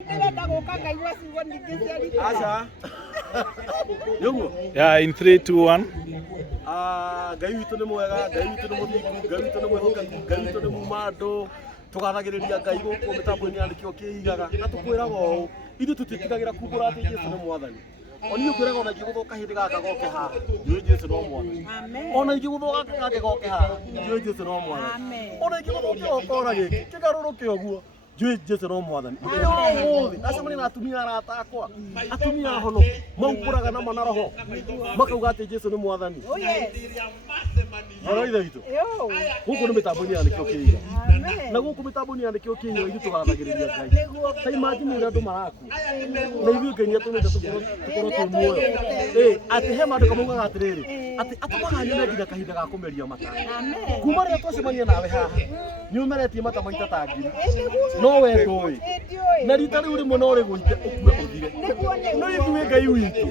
Yeah, in 3, 2, 1. Ngai witũ nĩ mwega, Ngai witũ nĩ mũthingu, Ngai witũ nĩ mwĩhokeku, Ngai witũ nĩ mumandũ. Tũgathagĩrĩria Ngai gũkũ mĩtambo-inĩ nĩkĩo kĩigaga na tũkwĩraga ũũ ithuĩ tũtiĩtigagĩra kumbũra atĩ Jesũ nĩ mwathani. Ona ingĩkwĩraga ona ingĩgũthũka hĩndĩ gaka goke haha njũĩ Jesũ no mwathani. Ona ingĩgũthũka gake goke haha njũĩ Jesũ no mwathani. Ona ingĩgũthũkia gokora gĩkĩ kĩgarũrũke ũguo njũĩ Jesũ no mwathani. Ũmũthĩ acemania na atumia arata akwa, atumia ahonoku maukũraga na mana roho makauga atĩ Jesũ nĩ mwathani. Ithe witũ gũkũ nĩ mĩtambo-inĩ ya nĩkĩo kĩiga na gũkũ mĩtambo-inĩ ya nĩkĩo kĩiga ithuĩ tũgathagĩrĩria Ngai. Ta imagine ũrĩa andũ marakua na ithuĩ Ngai nĩatũmĩte tũkorwo twĩ muoyo. Atĩ he maandĩko maugaga atĩrĩrĩ atĩ atũmaga nyone nginya kahinda ga kũmeria mata. Kuma rĩrĩa twacemania nawe haha nĩũmeretie mata maita ta ngiri no we ndũĩ na rita rĩu rĩmwe no rĩgũite ũkue ũthire. No ithuĩ Ngai witũ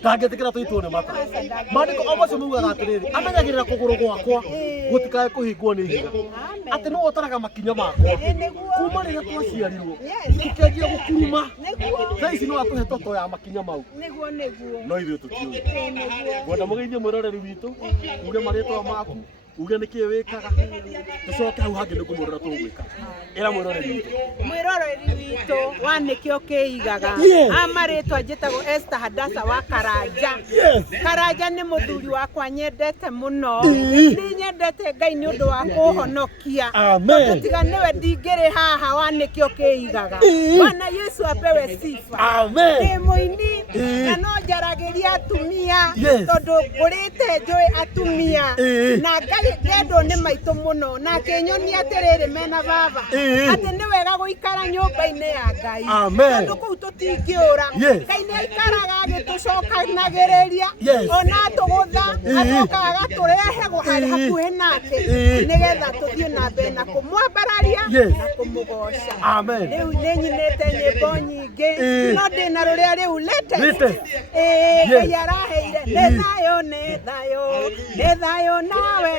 ndangĩtĩkĩra tũitwo nĩ mata. Maandĩko o macio maugaga atĩrĩrĩ amenyagĩrĩra kũgũrũ gwakwa gũtikae kũhingwo nĩ ihiga, atĩ nĩwe ũtaraga makinya makwa kuma rĩrĩa twaciarirwo tũkĩanjia gũkuruma. Thaa ici no atũhe toto ya makinya mau no ithuĩ tũtiũĩ. Ngwenda mũgeithie mwĩroreri witũ uge marĩtwa maku uge nĩkĩĩ wĩkaga tũcoke hau hangĩ nĩngũmwĩrora tũgwĩka. Ĩra mwĩroreri witũ. Mwĩroreri witũ wa nĩkĩo kĩigaga amarĩtwa njĩtagwo Esther Hadasa wa Karanja. Karanja nĩ mũthuri wakwa nyendete mũno, nĩ nyendete Ngai nĩ ũndũ wa kũhonokia. Tiga nĩwe ndingĩrĩ haha wa nĩkĩo kĩigaga. Bwana Yesu apewe sifa. Ndĩ mũini na no njaragĩria atumia tondũ ngũrĩte njũĩ atumia na Ngai ndendwo nĩ maitũ mũno na akĩnyonia atĩrĩrĩ mena baba atĩ nĩ wega gũikara nyũmba-inĩ ya Ngai tondũ kũu tũtingĩũra. Ngai nĩ aikaraga agĩtũcokanagĩrĩria ona tũgũtha acokaga agatũrehe hakuhĩ nake nĩgetha tũthiĩ na mbere na kũmwambararia na kũmũgoca. Rĩu nĩ nyinĩte nyĩmbo nyingĩ no ndĩ na rũrĩa rĩu latest Ngai araheire nĩ thayũ nĩ thayũ nĩ thayũ nawe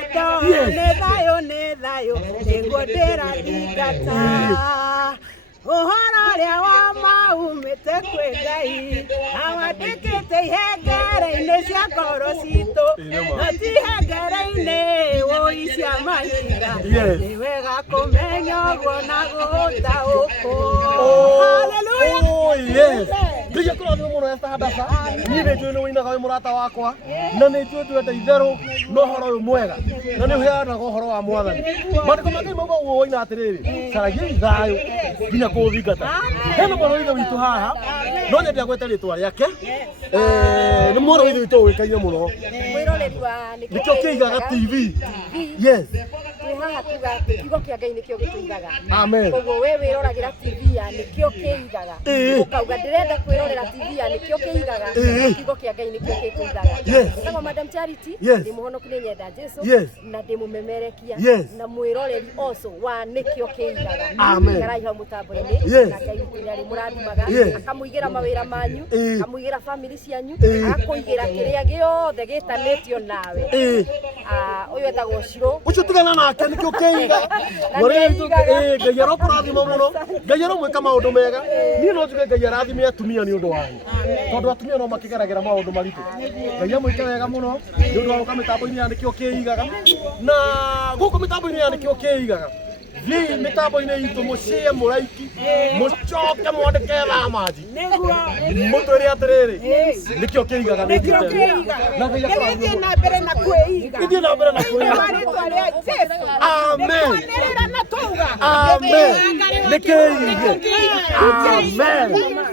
nĩ thayũ nĩguo ndĩrathingata. Ũhoro ũrĩa wa maumĩte kwĩ Ngai awandĩkĩte ihengere-inĩ cia ngoro citũ no ti ihengere-inĩ wũi cia mahinda. Nĩ wega kũmenya ũguo na gũtaũkwo. Ngai akũrathime mũno Esther Hadasa. Niĩ nĩ njũĩ nĩ wĩinaga wĩ mũrata wakwa na nĩ njũĩ twende itherũ na ũhoro ũyũ mwega na nĩ ũheanaga ũhoro wa mwathani. Maandĩko ma Ngai mauga ũguo woina atĩrĩrĩ caragiai thayũ nginya kũũthingata. Hena mwana wa ithe witũ haha no nyende agwete rĩtwa rĩake nĩ mwana wa ithe witũ ũĩkaine mũno nĩkĩo kĩigaga TV. Haha tuga kiugo kĩa Ngai nĩkĩo gĩtũigaga. Koguo we wĩroragĩra TV ya nĩkĩo kĩigaga ũkauga ndĩrenda kwĩrorera TV ya nĩkĩo kĩigaga kiugo kĩa Ngai nĩkĩo gĩtũigaga. Ndagwo Madam Charity ndĩ mũhonoku nĩ nyenda Jesũ na ndĩ mũmemerekia na mwĩroreri also wa nĩkĩo kĩigaga. Ngarai hau mũtambo-inĩ na Ngai witũ nĩ arĩ mũrathimaga akamũigĩra mawĩra manyu akamũigĩra family cianyu agakũigĩra kĩrĩa gĩothe gĩtanĩtio nawe. Ũyũ etagwo Shiro ũcio tigana nake nĩkĩo kĩiga. Ngai arokũrathima mũno, Ngai aromwĩka maũndũ mega. Niĩ no njuge Ngai arathime atumia nĩ ũndũ wanyu tondũ atumia no makĩgeragĩra maũndũ maritũ. Ngai amwĩke wega mũno nĩ ũndũ wa gũka mĩtambo-inĩ ya nĩkĩo kĩigaga na gũkũ mĩtambo-inĩ ya nĩkĩo kĩigaga. Thiĩ mĩtambo-inĩ itũ mũciĩ mũraiki mũcoke mwandĩke thamaji mũtwĩre atĩrĩrĩ nĩkĩo kĩigaga na gĩthiĩ na mbere na kwĩiga. Marĩtwa rĩa Jesũ nĩkĩo kĩiga. Nĩkĩige. Amen.